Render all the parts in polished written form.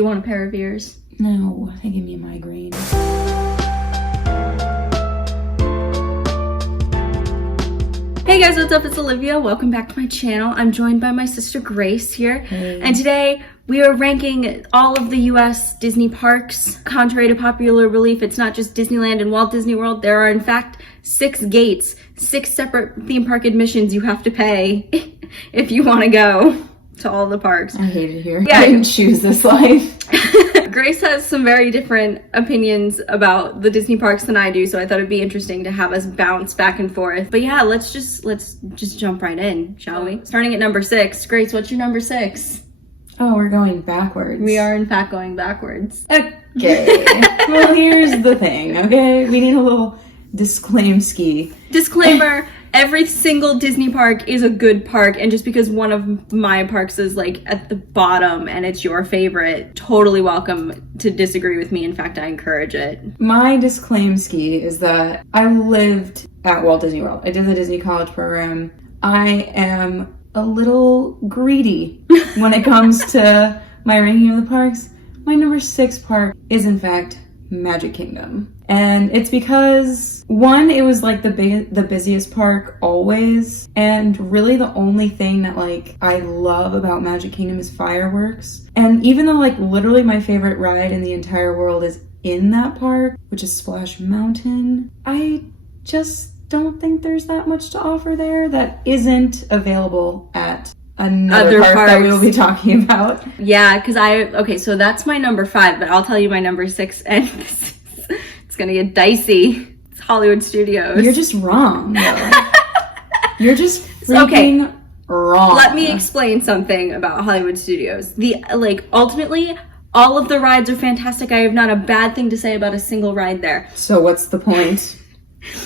You want a pair of ears? No, they give me a migraine. Hey guys, what's up? It's Olivia. Welcome back to my channel. I'm joined by my sister Grace here. Hey. And today we are ranking all of the US Disney parks. Contrary to popular belief, it's not just Disneyland and Walt Disney World. There are in fact 6 gates, 6 separate theme park admissions you have to pay if you want to go to all the parks. I hate it here. Yeah. I didn't choose this life. Grace has some very different opinions about the Disney parks than I do, so I thought it'd be interesting to have us bounce back and forth. But yeah, let's just jump right in, shall we? Starting at number 6. Grace, what's your number 6? Oh, we're going backwards. We are in fact going backwards. Okay. Well, here's the thing, okay? We need a little disclaim-ski. Disclaimer, every single Disney park is a good park, and just because one of my parks is like at the bottom and it's your favorite, totally welcome to disagree with me. In fact, I encourage it. My disclaim-ski is that I lived at Walt Disney World. I did the Disney College program. I am a little greedy when it comes to my ranking of the parks. My number 6 park is in fact Magic Kingdom. And it's because, one, it was like the busiest park always, and really the only thing that like I love about Magic Kingdom is fireworks. And even though like literally my favorite ride in the entire world is in that park, which is Splash Mountain, I just don't think there's that much to offer there that isn't available at another park that we will be talking about. Yeah, because okay, so that's my number 5, but I'll tell you my number 6, and it's gonna get dicey. It's Hollywood Studios. You're just wrong. You're just freaking wrong. Let me explain something about Hollywood Studios. Ultimately, all of the rides are fantastic. I have not a bad thing to say about a single ride there. So what's the point?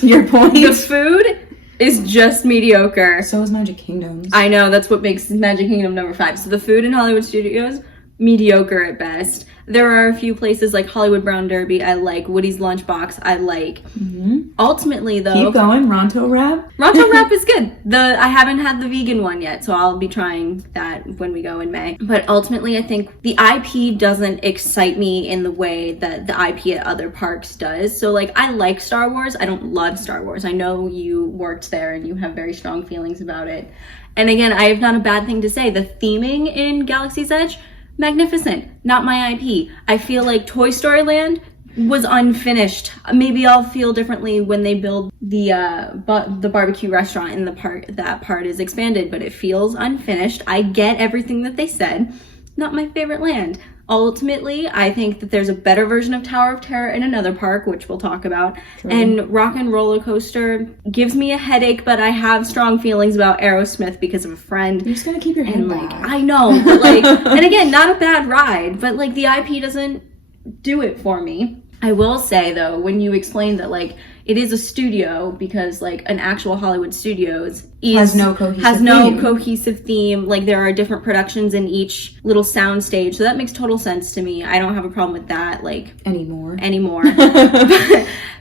Your point? The food is just mediocre. So is Magic Kingdom's. I know, that's what makes Magic Kingdom number 5. So the food in Hollywood Studios, mediocre at best. There are a few places like Hollywood Brown Derby I like, Woody's Lunchbox I like. Mm-hmm. Ultimately though... Keep going, Ronto Wrap? Ronto Wrap is good. I haven't had the vegan one yet, so I'll be trying that when we go in May. But ultimately I think the IP doesn't excite me in the way that the IP at other parks does. So like, I like Star Wars, I don't love Star Wars. I know you worked there and you have very strong feelings about it. And again, I have not a bad thing to say. The theming in Galaxy's Edge, magnificent. Not my IP. I feel like Toy Story Land was unfinished. Maybe I'll feel differently when they build the barbecue restaurant in the park. That part is expanded, but it feels unfinished. I get everything that they said. Not my favorite land. Ultimately, I think that there's a better version of Tower of Terror in another park, which we'll talk about. True. And Rock and Rollercoaster gives me a headache, but I have strong feelings about Aerosmith because of a friend. You're just gonna keep your head back. I know, but like, and again, not a bad ride, but like the IP doesn't do it for me. I will say though, when you explain that like it is a studio, because like an actual Hollywood Studios has no cohesive theme. Like there are different productions in each little sound stage, so that makes total sense to me. I don't have a problem with that like anymore.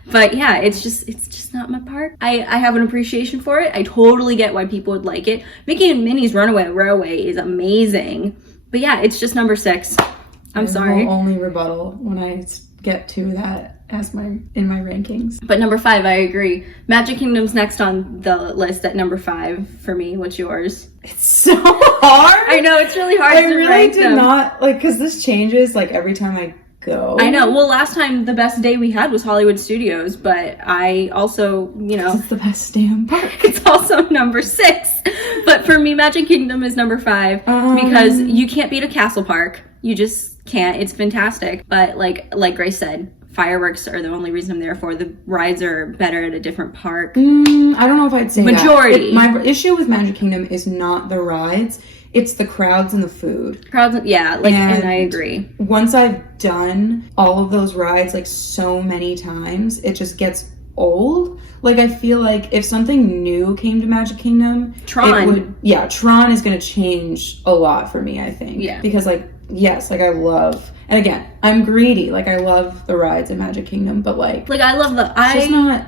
But yeah, it's just not my park. I have an appreciation for it. I totally get why people would like it. Mickey and Minnie's Runaway Railway is amazing, but yeah, it's just number 6. I'm sorry. Only rebuttal when I get to that in my rankings. But number 5, I agree. Magic Kingdom's next on the list at number 5 for me. What's yours? It's so hard. I know, it's really hard to rank them. I really did not, like, because this changes, like, every time I go. I know. Well, last time, the best day we had was Hollywood Studios, but I also, It's the best damn park. It's also number 6. But for me, Magic Kingdom is number 5 because you can't beat a castle park. You just can't. It's fantastic. But like Grace said, fireworks are the only reason I'm there for. The rides are better at a different park. I don't know if I'd say majority. My issue with Magic Kingdom is not the rides. It's the crowds and the food. Yeah, and I agree. Once I've done all of those rides like so many times, it just gets old. Like I feel like if something new came to Magic Kingdom, Tron is going to change a lot for me, I think. Yeah. Because like, yes, like I love And again, I'm greedy. Like, I love the rides in Magic Kingdom, but like I love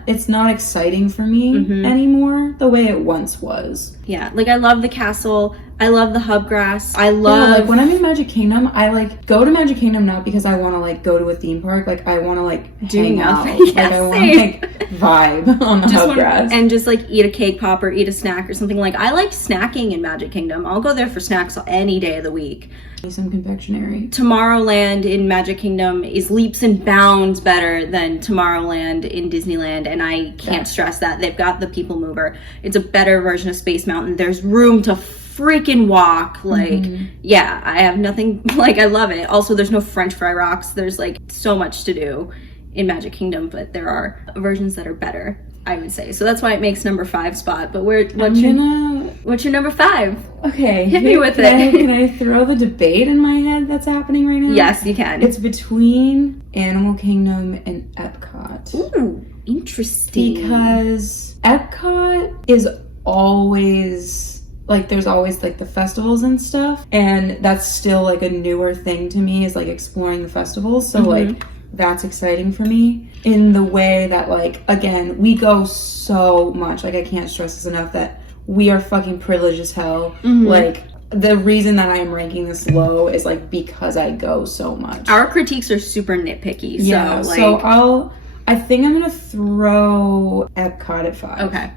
it's not exciting for me anymore the way it once was. Yeah, like I love the castle. I love the Hubgrass. I Yeah, love like when I'm in Magic Kingdom, I like go to Magic Kingdom not because I want to like go to a theme park. Like I want to like hang out. Yeah, like I want to like vibe on the Hubgrass and just like eat a cake pop or eat a snack or something. Like I like snacking in Magic Kingdom. I'll go there for snacks any day of the week. Some confectionery. Tomorrowland in Magic Kingdom is leaps and bounds better than Tomorrowland in Disneyland, and I can't stress that. They've got the People Mover. It's a better version of Space Mountain. There's room to freaking walk. Like, yeah, I have nothing, like, I love it. Also, there's no French fry rocks. There's like so much to do in Magic Kingdom, but there are versions that are better, I would say. So that's why it makes number 5 spot. But what's your number 5? Okay. Hit me with it. Can I throw the debate in my head that's happening right now? Yes, you can. It's between Animal Kingdom and Epcot. Ooh, interesting. Because Epcot is always, like, there's always, like, the festivals and stuff. And that's still, like, a newer thing to me is, like, exploring the festivals. So, like, that's exciting for me in the way that, like, again, we go so much. Like, I can't stress this enough that we are fucking privileged as hell. Like, the reason that I am ranking this low is, like, because I go so much. Our critiques are super nitpicky. Yeah, so, like, so I think I'm gonna throw Epcot at 5. Okay.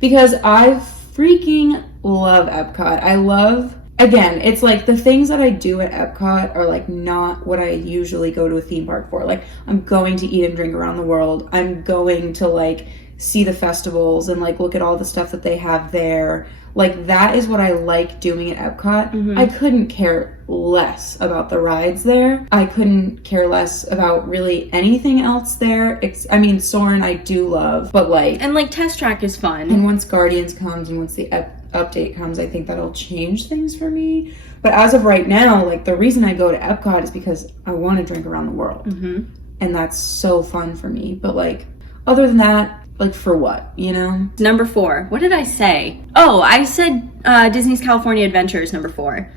Because I freaking love Epcot. I love, again, it's like the things that I do at Epcot are like not what I usually go to a theme park for. Like, I'm going to eat and drink around the world. I'm going to like see the festivals and like look at all the stuff that they have there. Like, that is what I like doing at Epcot. I couldn't care less about the rides there. I couldn't care less about really anything else there. I mean, Soarin' I do love, but like... And like, Test Track is fun. And once Guardians comes and once the update comes, I think that'll change things for me. But as of right now, like, the reason I go to Epcot is because I want to drink around the world. And that's so fun for me. But like, other than that, like, for what, you know? Number 4. What did I say? Oh, I said Disney's California Adventure is number 4.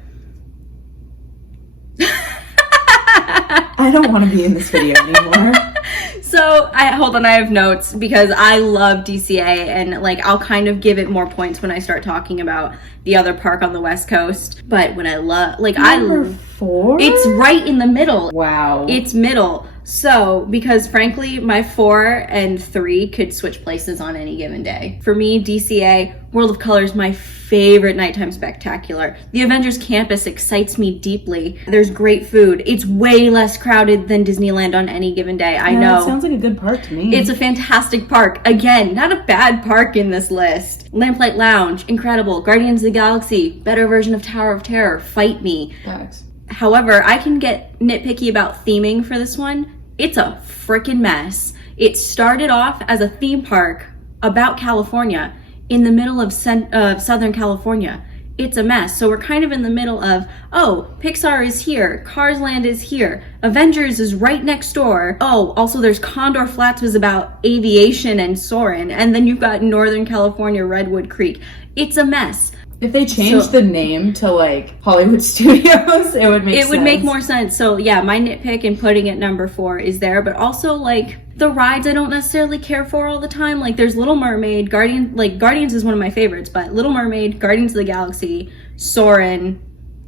I don't want to be in this video anymore. So, hold on, I have notes because I love DCA and like I'll kind of give it more points when I start talking about the other park on the West Coast. But when I love, like, Number 4? It's right in the middle. Wow. It's middle. So, because frankly, my 4 and 3 could switch places on any given day. For me, DCA, World of Color is my favorite nighttime spectacular. The Avengers Campus excites me deeply. There's great food. It's way less crowded than Disneyland on any given day. I know. It sounds like a good park to me. It's a fantastic park. Again, not a bad park in this list. Lamplight Lounge, incredible. Guardians of the Galaxy, better version of Tower of Terror, fight me. Facts. However, I can get nitpicky about theming for this one. It's a freaking mess. It started off as a theme park about California in the middle of Southern California. It's a mess. So we're kind of in the middle of, oh, Pixar is here, Cars Land is here, Avengers is right next door. Oh, also there's Condor Flats was about aviation and Soarin', and then you've got Northern California Redwood Creek. It's a mess. If they changed the name to like Hollywood Studios, it would make sense. It would make more sense. So yeah, my nitpick in putting it number 4 is there, but also like the rides I don't necessarily care for all the time. Like, there's Little Mermaid, Guardians is one of my favorites, but Little Mermaid, Guardians of the Galaxy, Soarin',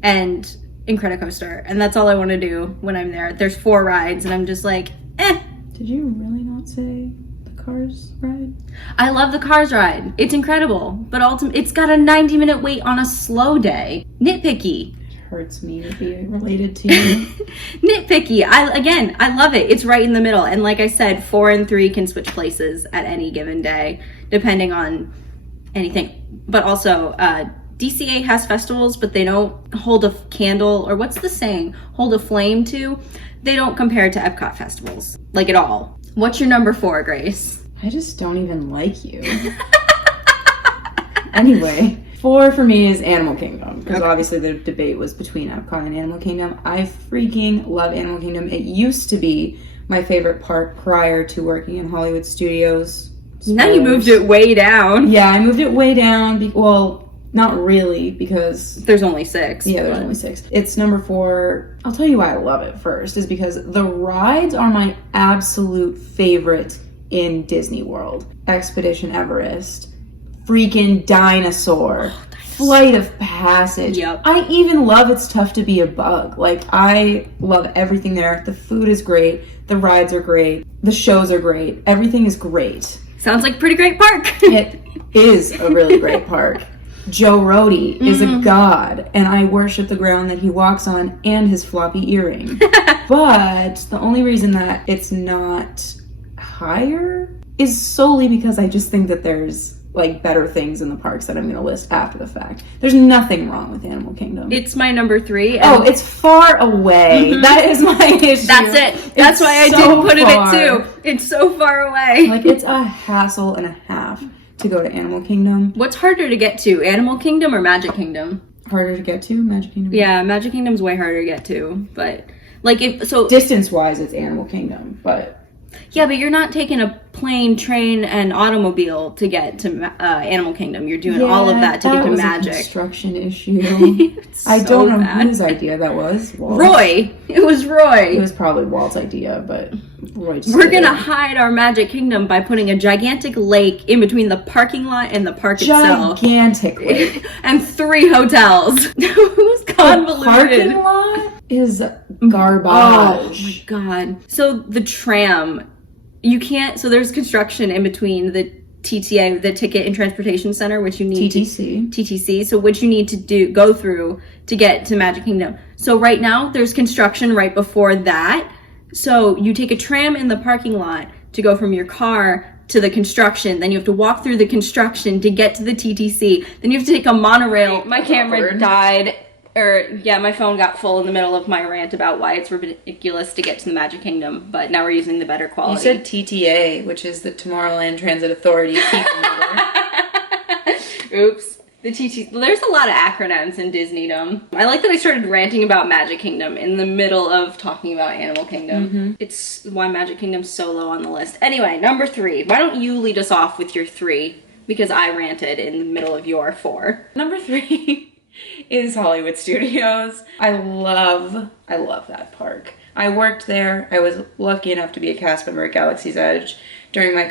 and Incredicoaster. And that's all I want to do when I'm there. There's 4 rides and I'm just like, eh. Did you really not say the Cars ride? I love the Cars ride. It's incredible, but it's got a 90-minute wait on a slow day. Nitpicky. Hurts me to be related to you. Nitpicky. I love it. It's right in the middle. And like I said, 4 and 3 can switch places at any given day, depending on anything. But also, DCA has festivals, but they don't hold a candle, or what's the saying? Hold a flame to. They don't compare to Epcot festivals, like, at all. What's your number 4, Grace? I just don't even like you. Anyway. 4 for me is Animal Kingdom, because obviously the debate was between Epcot and Animal Kingdom. I freaking love Animal Kingdom. It used to be my favorite park prior to working in Hollywood Studios. Now you moved it way down. Yeah, I moved it way down. Well, Not really, because There's only 6. yeah, there's only 6. It's number 4. I'll tell you why I love it first, is because the rides are my absolute favorite in Disney World. Expedition Everest, freaking Dinosaur, Flight of Passage. Yep. I even love It's Tough to Be a Bug. Like, I love everything there. The food is great. The rides are great. The shows are great. Everything is great. Sounds like a pretty great park. It is a really great park. Joe Rody is a god, and I worship the ground that he walks on and his floppy earring. But the only reason that it's not higher is solely because I just think that there's like better things in the parks that I'm going to list after the fact. There's nothing wrong with Animal Kingdom. It's my number 3. Oh, it's far away. That is my issue. That's it. That's why I didn't put it at 2. It's so far away. Like, it's a hassle and a half to go to Animal Kingdom. What's harder to get to, Animal Kingdom or Magic Kingdom? Harder to get to, Magic Kingdom? Yeah, Magic Kingdom's way harder to get to, but like if so distance-wise, it's Animal Kingdom, but yeah, but you're not taking a plane, train, and automobile to get to Animal Kingdom. You're doing all of that to get to Magic. A construction issue. I don't know bad. whose idea that was. Walt's. Roy. It was Roy. It was probably Walt's idea, but Roy just We're gonna hide our Magic Kingdom by putting a gigantic lake in between the parking lot and the park itself. Gigantic lake. And 3 hotels. Who's convoluted? The parking lot is garbage. Oh my god. So the tram, you can't, so there's construction in between the TTA, the Ticket and Transportation Center, which you need TTC, so which you need to go through to get to Magic Kingdom. So right now there's construction right before that. So you take a tram in the parking lot to go from your car to the construction, then you have to walk through the construction to get to the TTC, then you have to take a monorail. My camera died. My phone got full in the middle of my rant about why it's ridiculous to get to the Magic Kingdom, but now we're using the better quality. You said TTA, which is the Tomorrowland Transit Authority. Oops. The There's a lot of acronyms in Disneydom. I like that I started ranting about Magic Kingdom in the middle of talking about Animal Kingdom. Mm-hmm. It's why Magic Kingdom's so low on the list. Anyway, number 3. Why don't you lead us off with your 3? Because I ranted in the middle of your 4. Number 3 is Hollywood Studios. I love that park. I worked there. I was lucky enough to be a cast member at Galaxy's Edge during my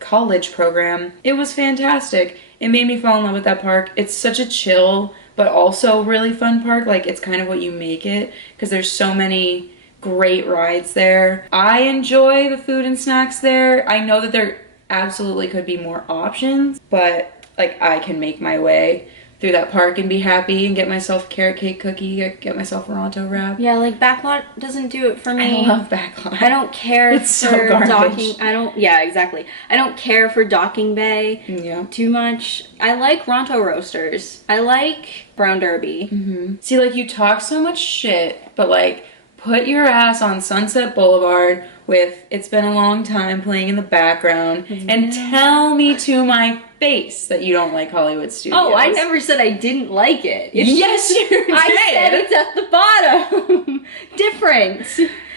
college program. It was fantastic. It made me fall in love with that park. It's such a chill, but also really fun park. Like, it's kind of what you make it, because there's so many great rides there. I enjoy the food and snacks there. I know that there absolutely could be more options, but like, I can make my way through that park and be happy and get myself a carrot cake cookie, get myself a Ronto wrap. Yeah, like Backlot doesn't do it for me. I love Backlot. I don't care it's for so garbage. docking. Exactly. I don't care for Docking Bay too much. I like Ronto Roasters. I like Brown Derby. Mm-hmm. See, like, you talk so much shit, but like, put your ass on Sunset Boulevard with It's Been a Long Time playing in the background and tell me to my face that you don't like Hollywood Studios. Oh, I never said I didn't like it. Yes, you did. I said it's at the bottom. Different.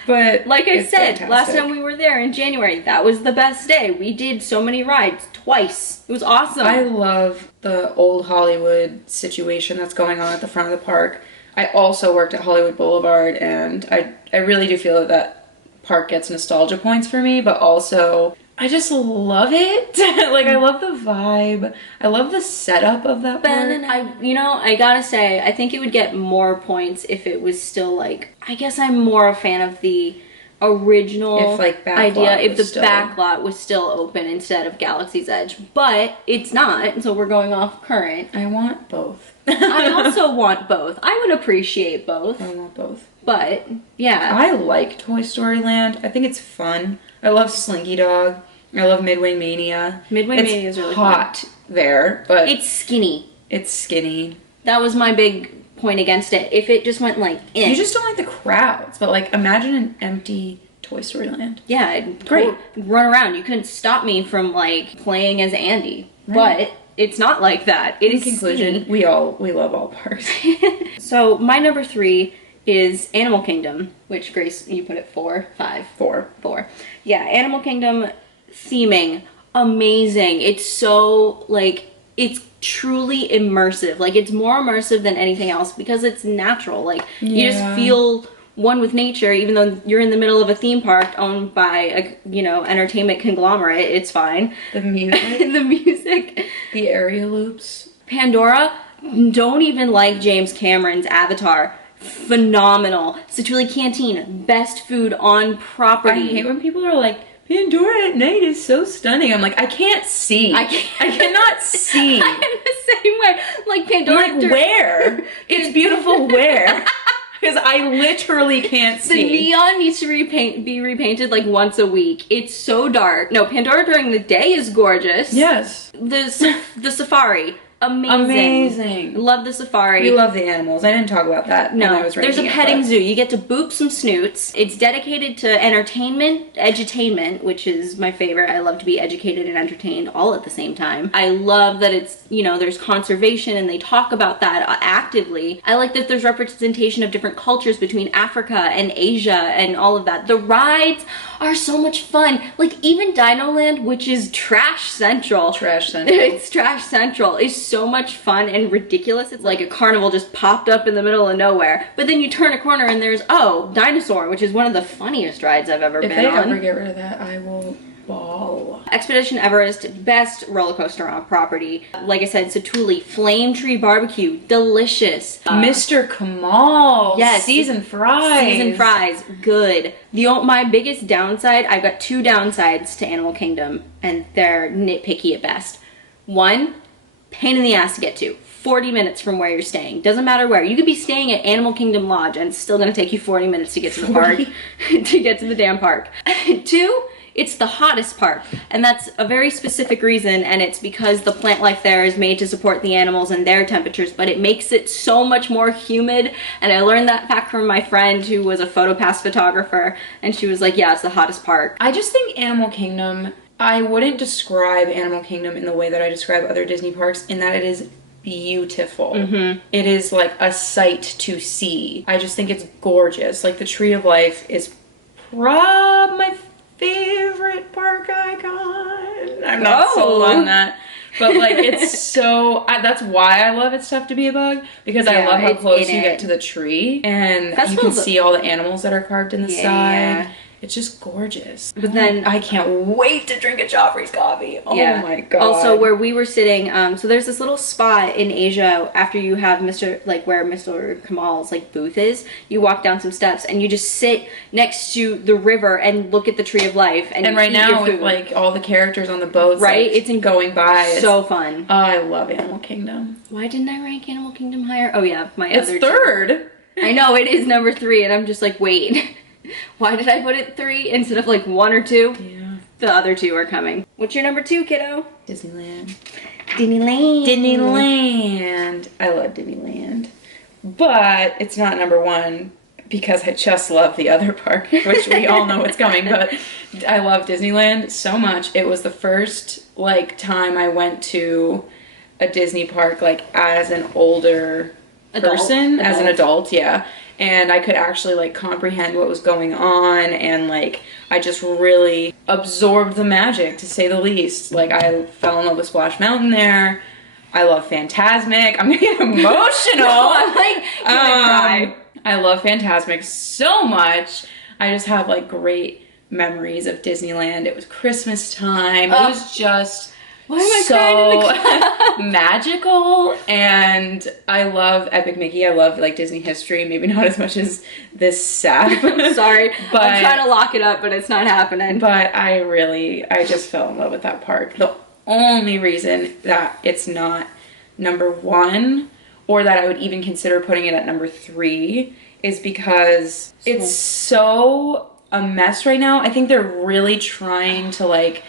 But like I said, fantastic. last time we were there in January, that was the best day. We did so many rides twice. It was awesome. I love the old Hollywood situation that's going on at the front of the park. I also worked at Hollywood Boulevard, and I really do feel that park gets nostalgia points for me, but also I just love it. Like, I love the vibe. I love the setup of that park. I gotta say, I think it would get more points if it was still like, I guess I'm more a fan of the original idea if the backlot was still open instead of Galaxy's Edge, but it's not, so we're going off current. I want both. I also want both. I would appreciate both. I want both. But, yeah. I like Toy Story Land. I think it's fun. I love Slinky Dog. I love Midway Mania. Midway Mania is really hot fun. There, but it's skinny. It's skinny. That was my big point against it. If it just went like in. You just don't like the crowds, but like, imagine an empty Toy Story Land. Yeah, great. Run around. You couldn't stop me from like playing as Andy. Right. But it's not like that. In conclusion, skinny. we love all parks. So my number 3 is Animal Kingdom, which, Grace, you put it 4, 5? 4. Yeah, Animal Kingdom theming, amazing. It's so, like, it's truly immersive. Like, it's more immersive than anything else because it's natural. Like, you just feel one with nature, even though you're in the middle of a theme park owned by a, you know, entertainment conglomerate. It's fine. The music. The music. The area loops. Pandora, don't even like James Cameron's Avatar. Phenomenal. Satuli Canteen, best food on property. I hate when people are like, Pandora at night is so stunning. I'm like, I can't see. I cannot see. I'm the same way. Like, Pandora. Like, where? It's beautiful where? Because I literally can't see. The neon needs to be repainted like once a week. It's so dark. No, Pandora during the day is gorgeous. Yes. The safari. Amazing. Love the safari. We love the animals. I didn't talk about that. No, when I was there's a ranking petting it, zoo. You get to boop some snoots. It's dedicated to entertainment, edutainment, which is my favorite. I love to be educated and entertained all at the same time. I love that it's, you know, there's conservation and they talk about that actively. I like that there's representation of different cultures between Africa and Asia and all of that. The rides are so much fun. Like, even Dino Land, which is trash central. It's trash central. It's so much fun and ridiculous. It's like a carnival just popped up in the middle of nowhere. But then you turn a corner and there's, Dinosaur, which is one of the funniest rides I've ever been on. If they ever get rid of that, I will ball. Expedition Everest, best roller coaster on property. Like I said, Satuli, Flame Tree Barbecue, delicious. Mr. Kamal, yes, seasoned fries, good. My biggest downside, I've got two downsides to Animal Kingdom, and they're nitpicky at best. One, pain in the ass to get to. 40 minutes from where you're staying. Doesn't matter where. You could be staying at Animal Kingdom Lodge and it's still gonna take you 40 minutes to get to the park, to get to the damn park. Two, it's the hottest park, and that's a very specific reason, and it's because the plant life there is made to support the animals and their temperatures, but it makes it so much more humid, and I learned that fact from my friend who was a PhotoPass photographer, and she was like, yeah, it's the hottest park. I just think Animal Kingdom, I wouldn't describe Animal Kingdom in the way that I describe other Disney parks, in that it is beautiful. Mm-hmm. It is like a sight to see. I just think it's gorgeous. Like, the Tree of Life is my favorite park icon. I'm not sold on that. But, like, it's so... that's why I love It's Tough to Be a Bug. Because I love how close you get to the tree. And you can see all the animals that are carved in the side. Yeah. It's just gorgeous. But then I can't wait to drink a Joffrey's coffee. Oh my god. Also, where we were sitting, so there's this little spot in Asia after you have where Mr. Kamal's like booth is. You walk down some steps and you just sit next to the river and look at the Tree of Life and right eat now your food. With like all the characters on the boats, right? Like, it's going by. So fun. I love Animal Kingdom. Why didn't I rank Animal Kingdom higher? Oh yeah, it's other third. I know it is number 3, and I'm just like, wait. Why did I put it 3 instead of like 1 or 2? Yeah. The other 2 are coming. What's your number 2, kiddo? Disneyland. Disneyland. I love Disneyland. But it's not number 1 because I just love the other park, which we all know what's coming, but I love Disneyland so much. It was the first like time I went to a Disney park like as an older person, as an adult, yeah. And I could actually like comprehend what was going on, and like I just really absorbed the magic, to say the least. Like, I fell in love with Splash Mountain there. I love Fantasmic. I'm gonna get emotional. I'm like gonna cry. I love Fantasmic so much. I just have like great memories of Disneyland. It was Christmas time. It was just so magical, and I love Epic Mickey. I love like Disney history, maybe not as much as this sap. Sorry, but I'm trying to lock it up, but it's not happening. But I just fell in love with that park. The only reason that it's not number 1, or that I would even consider putting it at number 3, is because it's so a mess right now. I think they're really trying to like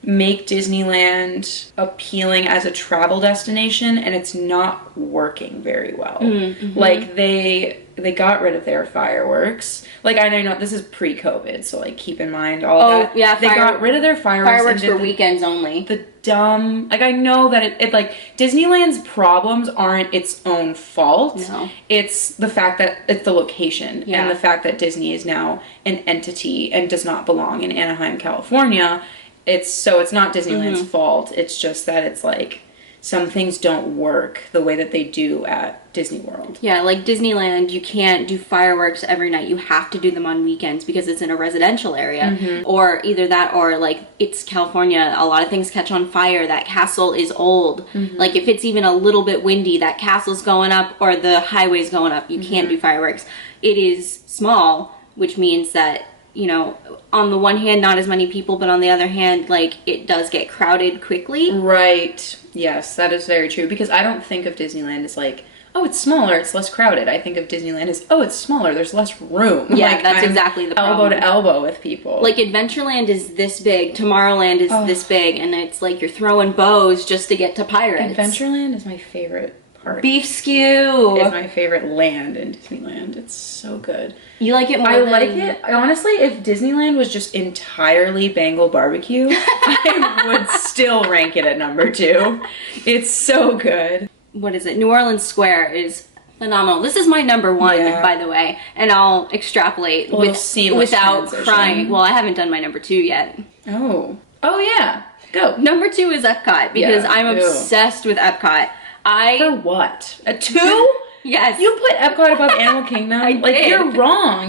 make Disneyland appealing as a travel destination, and it's not working very well. Mm-hmm. Like, they got rid of their fireworks. Like, I know this is pre-COVID, so like keep in mind all of that. Yeah, they got rid of their fireworks for weekends only. The dumb, like, I know that it like Disneyland's problems aren't its own fault. No. It's the fact that it's the location, and the fact that Disney is now an entity and does not belong in Anaheim, California. It's not Disneyland's fault. It's just that it's like some things don't work the way that they do at Disney World. Yeah, like Disneyland, you can't do fireworks every night. You have to do them on weekends because it's in a residential area. Or either that or like it's California. A lot of things catch on fire. That castle is old. Like if it's even a little bit windy, that castle's going up or the highway's going up. You can't do fireworks. It is small, which means that, you know, on the one hand, not as many people, but on the other hand, like it does get crowded quickly. Right. Yes, that is very true. Because I don't think of Disneyland as like, oh, it's smaller, it's less crowded. I think of Disneyland as, oh, it's smaller, there's less room. Yeah, like, that's I'm exactly the problem. Elbow to elbow with people. Like Adventureland is this big, Tomorrowland is this big, and it's like you're throwing bows just to get to Pirates. Adventureland is my favorite part. Beef stew is my favorite land in Disneyland. It's so good. You like it more I than... like it. Honestly, if Disneyland was just entirely Bengal barbecue, I would still rank it at number 2. It's so good. What is it? New Orleans Square is phenomenal. This is my number 1, by the way, and I'll extrapolate without crying. Well, I haven't done my number 2 yet. Oh yeah. Go. Number 2 is Epcot because I'm obsessed with Epcot. For what? A 2? Yes. You put Epcot above Animal Kingdom? You're wrong.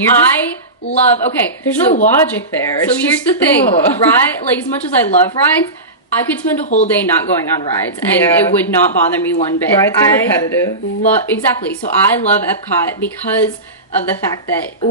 There's no logic there. So here's the thing, right? Like as much as I love rides, I could spend a whole day not going on rides and it would not bother me one bit. Rides are repetitive. Exactly. So I love Epcot because of the fact that,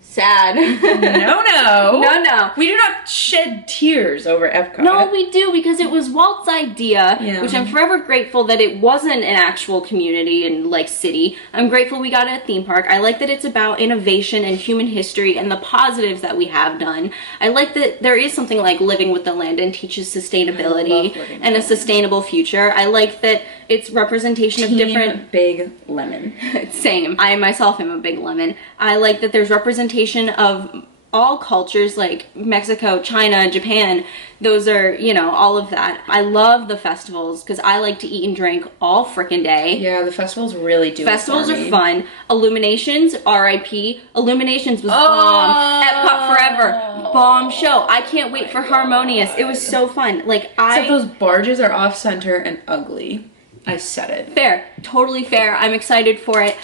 sad. No. We do not shed tears over Epcot. No, we do, because it was Walt's idea, which I'm forever grateful that it wasn't an actual community and like city. I'm grateful we got a theme park. I like that it's about innovation and human history and the positives that we have done. I like that there is something like living with the land and teaches sustainability and a sustainable future. I like that it's representation of different... Big lemon. Same. I myself am a big lemon. I like that there's representation of all cultures, like Mexico, China, Japan. Those are, you know, all of that. I love the festivals because I like to eat and drink all frickin' day. Yeah, the festivals really do. Festivals are fun. Illuminations, R.I.P. Illuminations was bomb. Epcot Forever, bomb show. I can't wait for Harmonious. It was so fun. Except those barges are off-center and ugly. I said it. Fair. Totally fair. I'm excited for it.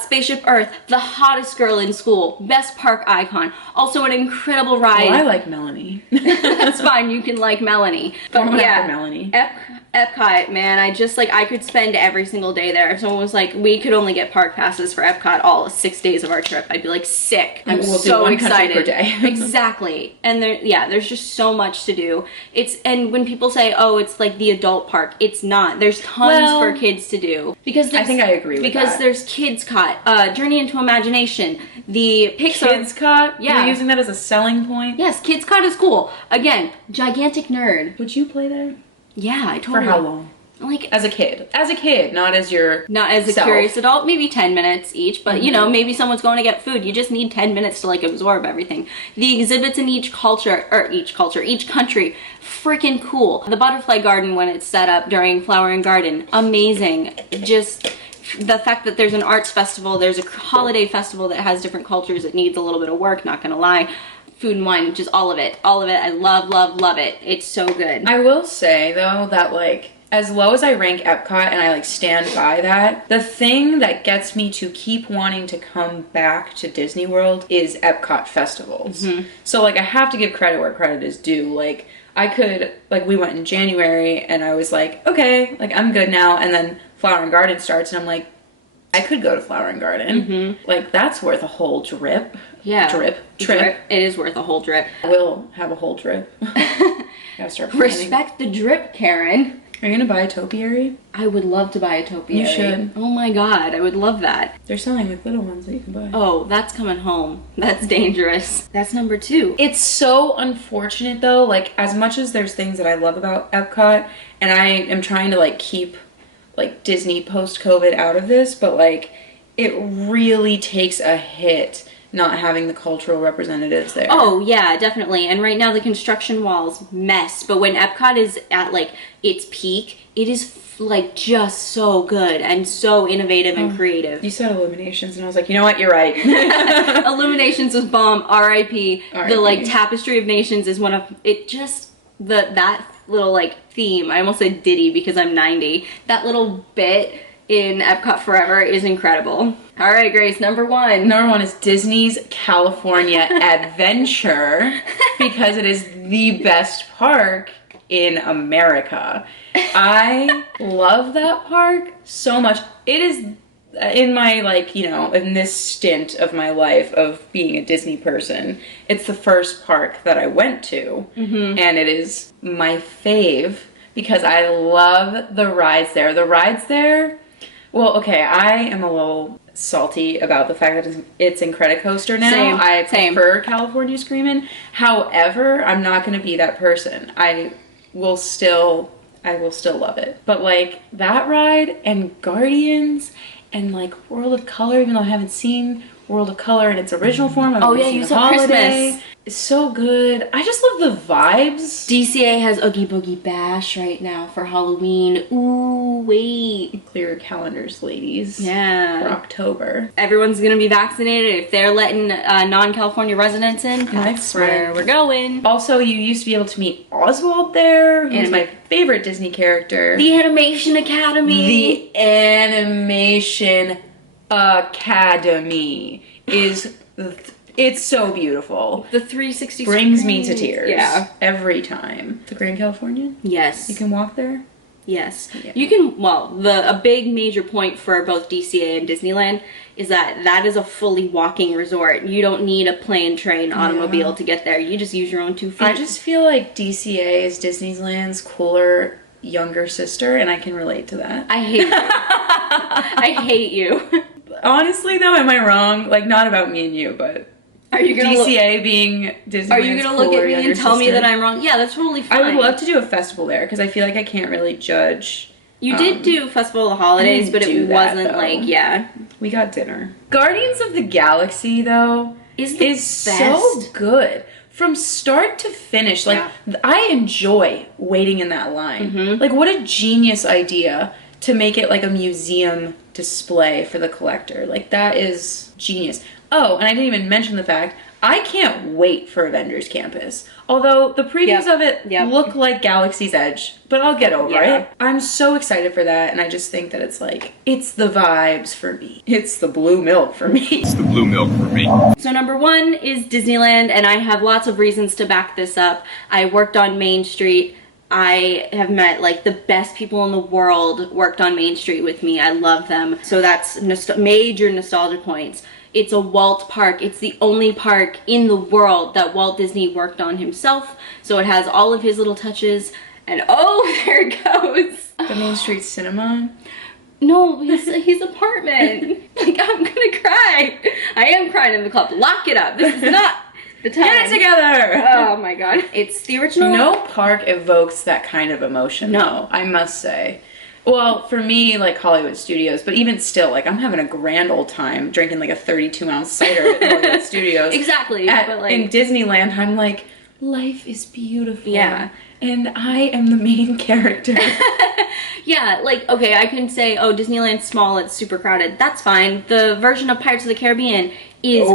Spaceship Earth, the hottest girl in school, best park icon. Also an incredible ride. Well, I like Melanie. That's fine. You can like Melanie. But Melanie. Epcot, man, I could spend every single day there. If someone was like, we could only get park passes for Epcot all 6 days of our trip, I'd be like, sick. I'm so excited. Per day. Exactly. And there's just so much to do. And when people say, oh, it's like the adult park, it's not. There's tons for kids to do. I think I agree with that. Because there's Kids Cot, Journey into Imagination, the Pixar... Kids Cot? Yeah. You're using that as a selling point? Yes, Kids Cot is cool. Again, gigantic nerd. Would you play there? Yeah, I totally... For how long? Like... As a kid, not as Not as a curious adult, maybe 10 minutes each, but you know, maybe someone's going to get food. You just need 10 minutes to like absorb everything. The exhibits in each country, freaking cool. The Butterfly Garden when it's set up during Flower and Garden, amazing. Just... the fact that there's an arts festival, there's a holiday festival that has different cultures, it needs a little bit of work, not gonna lie. Food and wine, just all of it. I love it. It's so good. I will say though that like, as low as I rank Epcot and I like stand by that, the thing that gets me to keep wanting to come back to Disney World is Epcot festivals. So like I have to give credit where credit is due. Like we went in January and I was like, okay, like I'm good now. And then Flower and Garden starts and I'm like, I could go to Flower and Garden. Like that's worth a whole trip. Yeah. Trip. It is worth a whole drip. We'll have a whole drip. Gotta start planning. Respect the drip, Karen. Are you gonna buy a topiary? I would love to buy a topiary. You should. Oh my god, I would love that. They're selling like little ones that you can buy. Oh, that's coming home. That's dangerous. That's number 2. It's so unfortunate though, like as much as there's things that I love about Epcot, and I am trying to like keep like Disney post-COVID out of this, but like it really takes a hit not having the cultural representatives there. Oh yeah, definitely. And right now the construction walls mess, but when Epcot is at like its peak, it is like just so good and so innovative and creative. You said Illuminations and I was like, you know what, you're right. Illuminations was bomb. R.I.P. The like Tapestry of Nations is one of it. Just that little like theme, I almost said ditty because I'm 90. That little bit in Epcot Forever is incredible. All right, Grace, number one. Number one is Disney's California Adventure because it is the best park in America. I love that park so much. It is in my, like, you know, in this stint of my life of being a Disney person, it's the first park that I went to, and it is my fave because I love the rides there. The rides there, well, okay, I am a little salty about the fact that it's Incredicoaster now. Same. I prefer California Screamin'. However, I'm not going to be that person. I will still love it. But like that ride and Guardians and like World of Color, even though I haven't seen World of Color in its original form. I've only seen you the saw Holiday. Christmas. It's so good. I just love the vibes. DCA has Oogie Boogie Bash right now for Halloween. Ooh, wait. Clear your calendars, ladies. Yeah. For October. Everyone's gonna be vaccinated. If they're letting non-California residents in, That's where we're going. Also, you used to be able to meet Oswald there, who's my favorite Disney character. The Animation Academy. The Animation Academy is... It's so beautiful. The 360 brings screen. me to tears. Yeah. Every time. The Grand Californian? Yes. You can walk there? Yes. Yeah. You can, well, a big major point for both DCA and Disneyland is that is a fully walking resort. You don't need a plane, train, automobile to get there. You just use your own 2 feet. I just feel like DCA is Disneyland's cooler younger sister, and I can relate to that. I hate you. I hate you. Honestly, though, am I wrong? Like, not about me and you, but... Are you gonna DCA being Disneyland's Are you gonna look at me and tell me sister? that I'm wrong? Yeah, that's totally fine. I would love to do a festival there, because I feel like I can't really judge. You did do Festival of the Holidays, but it wasn't though. like, yeah. We got dinner. Guardians of the Galaxy, though, is so good. From start to finish, like, I enjoy waiting in that line. Like, what a genius idea to make it like a museum display for the collector. Like, that is genius. Oh, and I didn't even mention the fact, I can't wait for Avengers Campus. Although the previews of it look like Galaxy's Edge, but I'll get over it. I'm so excited for that, and I just think that it's like, it's the vibes for me. It's the blue milk for me. It's the blue milk for me. So number one is Disneyland, and I have lots of reasons to back this up. I worked on Main Street. I have met like the best people in the world worked on Main Street with me. I love them. So that's major nostalgia points. It's a Walt park. It's the only park in the world that Walt Disney worked on himself. So it has all of his little touches. And oh, there it goes. The Main Street Cinema? No, his apartment. Like, I'm gonna cry. I am crying in the club. Lock it up. This is not the time. Get it together! Oh my god. It's the original. No park evokes that kind of emotion, though, I must say. Well, for me, like Hollywood Studios, but even still, like, I'm having a grand old time drinking like a 32-ounce cider at Hollywood Studios. Exactly. But like, in Disneyland, I'm like, life is beautiful. Yeah. And I am the main character. Yeah, like, okay, I can say, oh, Disneyland's small, it's super crowded. That's fine. The version of Pirates of the Caribbean is,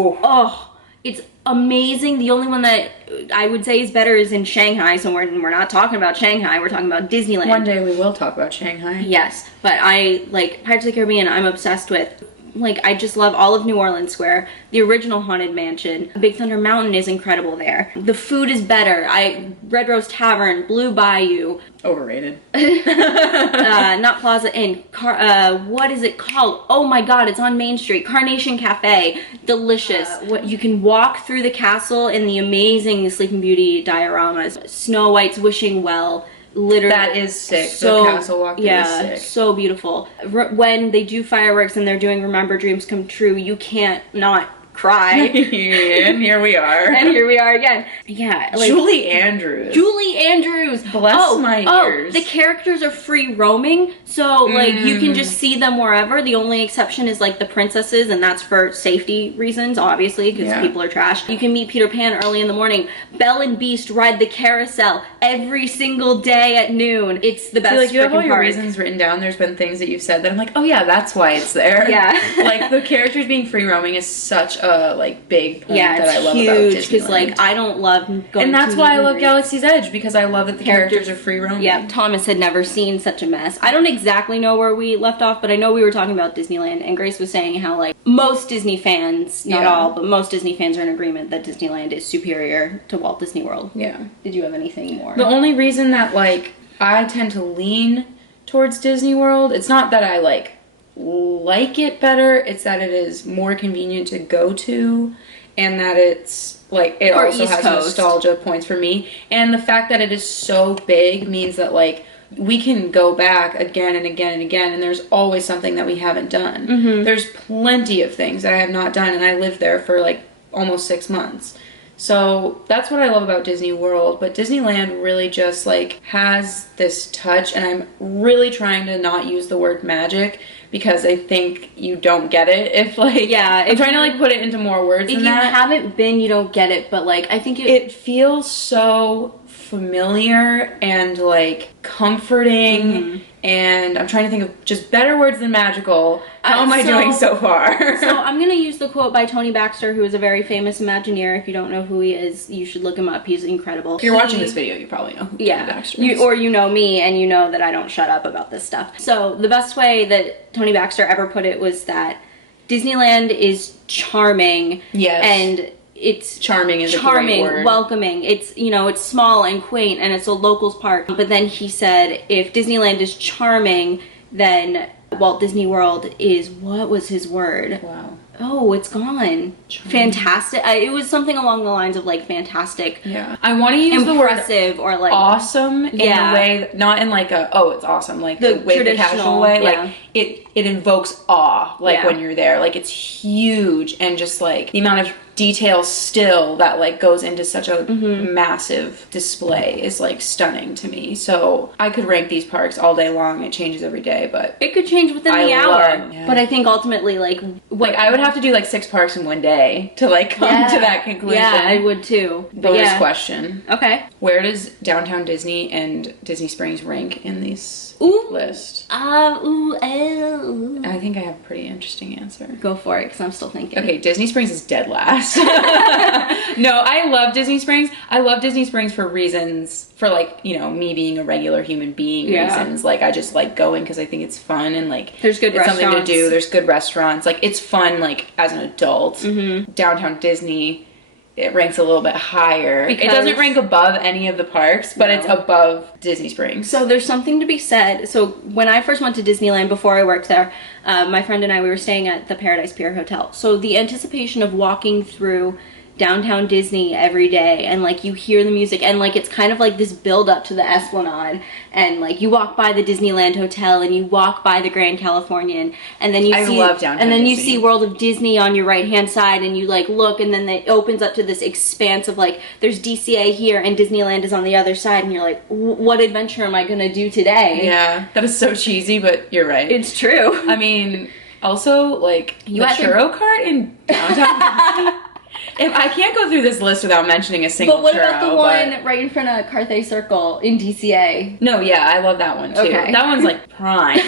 it's amazing. The only one that I would say is better is in Shanghai, so we're not talking about Shanghai, we're talking about Disneyland. One day we will talk about Shanghai. Yes, but I, like, Pirates of the Caribbean, I'm obsessed with. Like, I just love all of New Orleans Square. The original Haunted Mansion. Big Thunder Mountain is incredible there. The food is better. Red Rose Tavern, Blue Bayou. Overrated. Not Plaza Inn. What is it called? Oh my god, it's on Main Street. Carnation Cafe. Delicious. You can walk through the castle in the amazing Sleeping Beauty dioramas. Snow White's Wishing Well. Literally, that is sick. So, the castle walk is sick. So beautiful. When they do fireworks and they're doing Remember Dreams Come True, you can't not cry. And here we are. And here we are again. Yeah. Like, Julie Andrews. Julie Andrews. Bless my ears. The characters are free roaming, so like you can just see them wherever. The only exception is like the princesses, and that's for safety reasons, obviously, because people are trash. You can meet Peter Pan early in the morning. Belle and Beast ride the carousel every single day at noon. It's the best. I feel like you have all your park. reasons written down. There's been things that you've said that I'm like, oh yeah, that's why it's there. Yeah. Like the characters being free roaming is such a like big point Yeah, that I it's love about Disneyland. huge because like I don't love going. And that's to why meet I and love greet. Galaxy's Edge, because I love that the characters are free roaming. Yeah, Thomas had never seen such a mess. I don't exactly know where we left off, but I know we were talking about Disneyland, and Grace was saying how like most Disney fans, not all, but most Disney fans are in agreement that Disneyland is superior to Walt Disney World. Yeah. Did you have anything more? The only reason that like I tend to lean towards Disney World, it's not that I like it better, it's that it is more convenient to go to, and that it's like it Or also East has Coast. nostalgia points for me, and the fact that it is so big means that like we can go back again and again and again, and there's always something that we haven't done. There's plenty of things that I have not done, and I lived there for like almost 6 months. So that's what I love about Disney World, but Disneyland really just like has this touch, and I'm really trying to not use the word magic because I think you don't get it if like, Yeah, I'm trying to like put it into more words if than you that. haven't been, you don't get it, but like I think It feels so familiar and like comforting, and I'm trying to think of just better words than magical. How am I doing so far? So I'm gonna use the quote by Tony Baxter, who is a very famous Imagineer. If you don't know who he is, you should look him up. He's incredible. If you're watching this video, you probably know who Tony Baxter is. Or you know me, and you know that I don't shut up about this stuff. So the best way that Tony Baxter ever put it was that Disneyland is charming. Yes. And it's Charming is a great word. welcoming. It's, you know, it's small and quaint, and it's a locals park. But then he said, if Disneyland is charming, then Walt Disney World is, what was his word? Wow. Oh, it's gone. Charming. Fantastic. It was something along the lines of like fantastic. Yeah. I want to use the word Impressive or like awesome in Yeah. a way, not in like a, oh, it's awesome, like The the way, the casual traditional, way. yeah. Like it invokes awe, like Yeah. when you're there. Like it's huge, and just like the amount of detail still that like goes into such a massive display is like stunning to me. So I could rank these parks all day long. It changes every day, but it could change within I the hour. love- yeah. But I think ultimately like like I would have to do like 6 parks in one day to like come to that conclusion. Yeah, I would too. But Bonus yeah. question. Okay. Where does Downtown Disney and Disney Springs rank in this Ooh. list? Ooh. I think I have a pretty interesting answer. Go for it, because I'm still thinking. Okay, Disney Springs is dead last. No, I love Disney Springs. I love Disney Springs for reasons, for like, you know, me being a regular human being reasons. Like I just like going because I think it's fun, and like There's good it's something to restaurants. do. There's good restaurants. Like it's fun like as an adult. Downtown Disney, it ranks a little bit higher. It Because- doesn't rank above any of the parks, but it's above Disney Springs. So there's something to be said. So when I first went to Disneyland before I worked there, my friend and I, we were staying at the Paradise Pier Hotel. So the anticipation of walking through downtown Disney every day, and like you hear the music, and like it's kind of like this build up to the Esplanade, and like you walk by the Disneyland Hotel, and you walk by the Grand Californian, and then you I see love downtown and then you Disney. see World of Disney on your right hand side, and you like look, and then it opens up to this expanse of like there's DCA here and Disneyland is on the other side, and you're like, what adventure am I gonna do today? Yeah, that is so cheesy, but you're right. It's true. I mean, also, like, You the had to- churro cart in downtown Disney. If I can't go through this list without mentioning a single But what churro. about the one right in front of Carthay Circle in DCA? No, yeah, I love that one too. Okay. That one's like prime.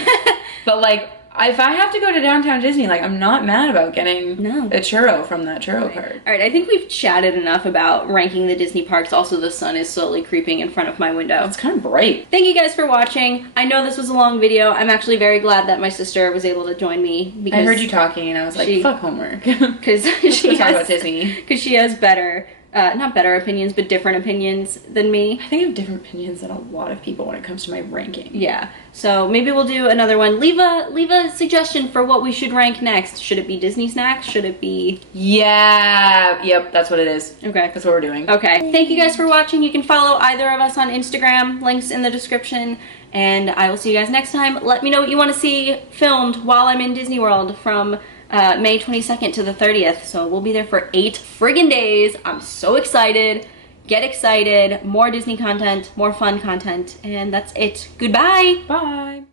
But like, if I have to go to downtown Disney, like, I'm not mad about getting a churro from that churro cart. All right, I think we've chatted enough about ranking the Disney parks. Also, the sun is slowly creeping in front of my window. It's kind of bright. Thank you guys for watching. I know this was a long video. I'm actually very glad that my sister was able to join me. Because I heard you talking and I was like, fuck homework. Because Let's talk about Disney. Because she has better, not better opinions, but different opinions than me. I think I have different opinions than a lot of people when it comes to my ranking. Yeah. So maybe we'll do another one. Leave a suggestion for what we should rank next. Should it be Disney snacks? Should it be... Yeah. Yep, that's what it is. Okay. That's what we're doing. Okay. Thank you guys for watching. You can follow either of us on Instagram. Links in the description. And I will see you guys next time. Let me know what you want to see filmed while I'm in Disney World from May 22nd to the 30th. So we'll be there for 8 friggin' days. I'm so excited. Get excited. More Disney content, more fun content. And that's it. Goodbye. Bye.